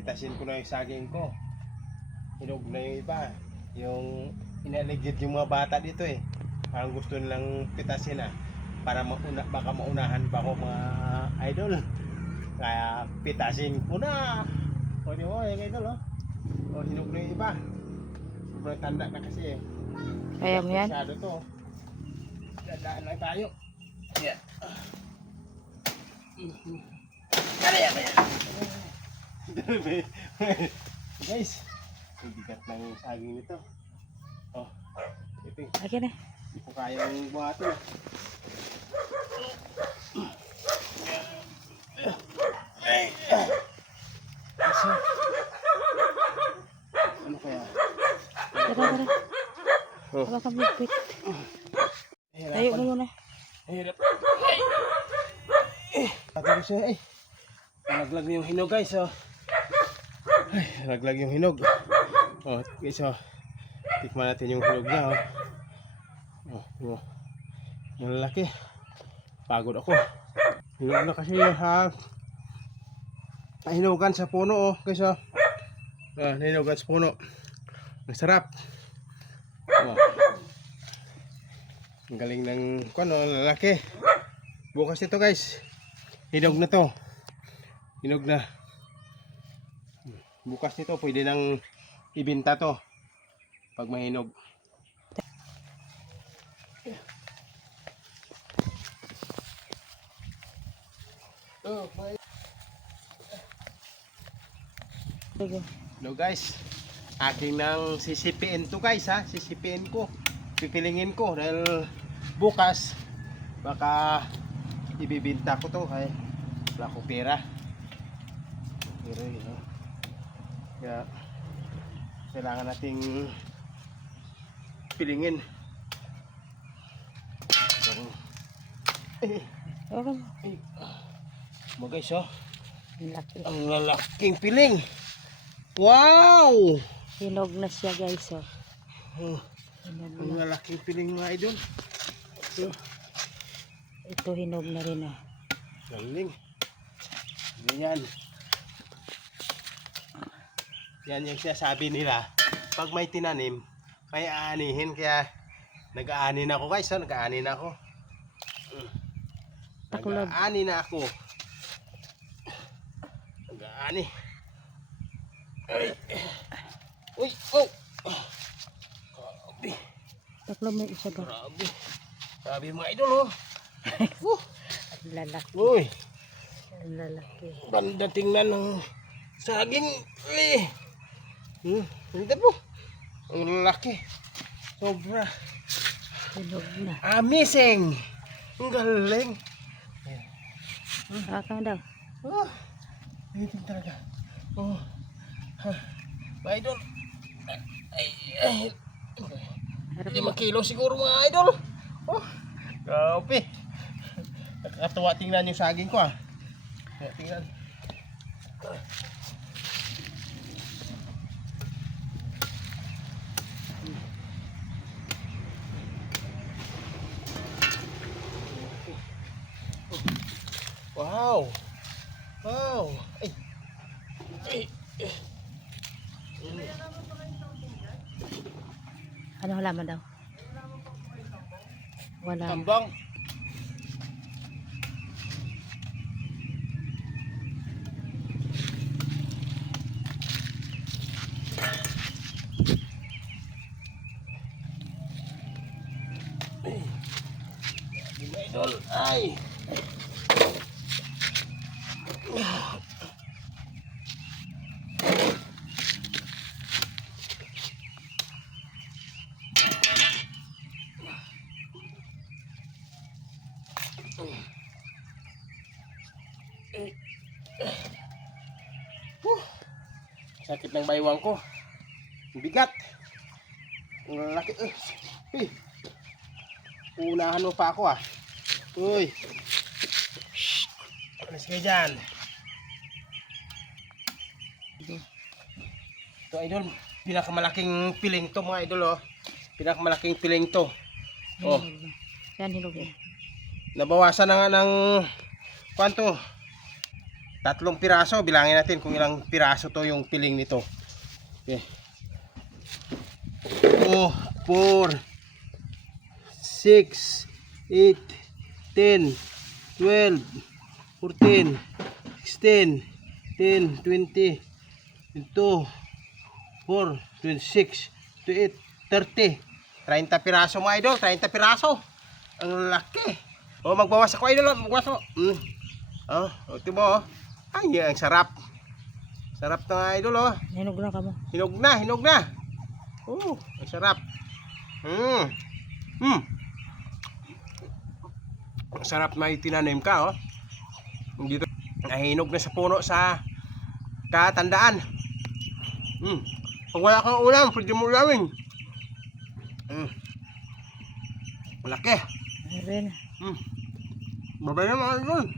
pitasin ko na yung saging ko. Hinog na yung iba. Yung inaligid yung mga bata dito eh. Parang gusto nilang pitasin para baka maunahan pa ako mga idol. Kaya pitasin ko na. O di mo, yung idol o hinog na yung iba. Sobrang tanda na kasi eh. Kaya mo yan? Masyado to. Dadaan lang tayo. Yeah. Guys, ang bigat ng saging nito. Oh, ito. Akin na. Hindi ko kayang buhatin. Ano kaya? Tara. Oh. Wala kang bigpit. Tayo mo muna. Hirap. Patuloy siya eh. Nalaglag na yung hinog guys Ay, nalaglag yung hinog. Guys tikman natin yung hinog niya malalaki. Pagod ako. Hinog na kasi hinugan sa puno guys hinugan sa puno. Ang sarap. Ang galing ng lalaki. Bukas ito guys. Hinog na to. Hinog na. Bukas nito pwede nang ibenta to pag mahinog. Hello guys. Aking nang sisipiin to guys sisipiin ko. Pipilingin ko dahil bukas baka ibibinta ko to wala akong pera. Kaya kailangan nating pilingin. Guys ang lalaking piling. Wow! Hinog na siya guys Ang lalaking piling mga idol. Ito hinog na rin Galing. Ganyan. Yan yung sinasabi nila. Pag may tinanim, may aanihin. Kaya nag-aanin ako guys. Nag-aanin ako. Nag-aani na ako. Nag-aani. Uy! Oh! Grabe. Taklo mo isa ba? Grabe. Grabe mga idol Lalaki. Uy! Lalaki. Banda tingnan ng saging. Hindi po. Ang laki. Sobra. Hinog na. Amazing. Ang galing. Akang daw. Amazing talaga. Mga idol. Ay. 5 kilo siguro mga idol. Grabe. Nakakatuwa tingnan yung saging ko Tingnan. Wow. Ano halaman daw? Wala. Tambang. Idol. Ay. Sakit ng baywang ko. Bigat. Ang laki. Unahan mo pa ako Uy. Alis kayo dyan. Ito idol. Pinakamalaking piling to mga idol Pinakamalaking piling to. Yan hinog Nabawasan na nga ng kwanto. 3 piraso. Bilangin natin kung ilang piraso to yung piling nito. Okay. 2, 4, 6, 8, 10, 12, 14, 16, 10, 20, 22, 4, 26, 28, 30. 30 piraso mga idol, 30 piraso. Ang laki. O magbawas ako idol, magbawas ako. Ito mo oh. Ay, ang sarap. Sarap na idol oh. Hinog na ka mo. Hinog na, hinog na. Ang sarap. Ang sarap na itinanim ka oh. Dito nahinog na sa puno sa katandaan. Pag wala kang ulam, pwede mo ulamin. Malaki. Meron. Babay na mga idol.